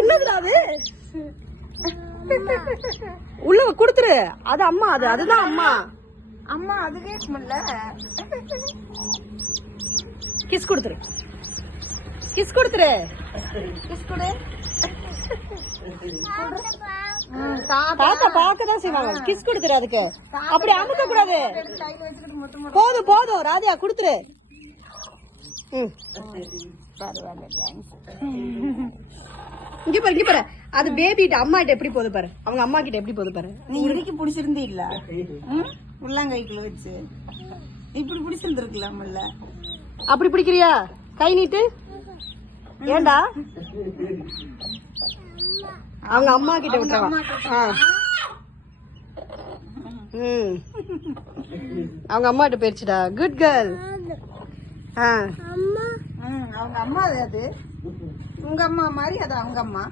என்னதுடா அது? உள்ள குடுத்துரு. அது அம்மா, அதுதான் அம்மா. அம்மா அது கேட்கும்ல. கிஸ் கொடுத்துரு, கிஸ் கொடுத்துரு, கிஸ் கொடு. தாத்தா பாக்கதான் செய்வாங்க. கிஸ் கொடுத்துரு அதுக்கு. அப்படி அமுக்க கூடாது. போதும் போதும் ராதியா குடுத்துரு. இங்க பாரு, இங்க பாரு. அது பேபிட்ட அம்மா கிட்ட எப்படி போகுது பாரு. அவங்க அம்மா கிட்ட எப்படி போகுது பாரு. நீ இறுக்கி பிடிச்சிருந்தே இல்ல உள்ளங்கைக்குள்ள வச்சு இப்படி பிடிச்சிருந்துருக்கலாம்ல. அப்படி பிடிக்கிறியா? கை நீட்டு. ஏண்டா அவங்க அம்மா கிட்ட விட்டுறவா? அவங்க அம்மா கிட்ட போயிருச்சுடா. Good girl. அவங்க அம்மா அது உங்க அம்மா மாதிரி, அது அவங்க அம்மா.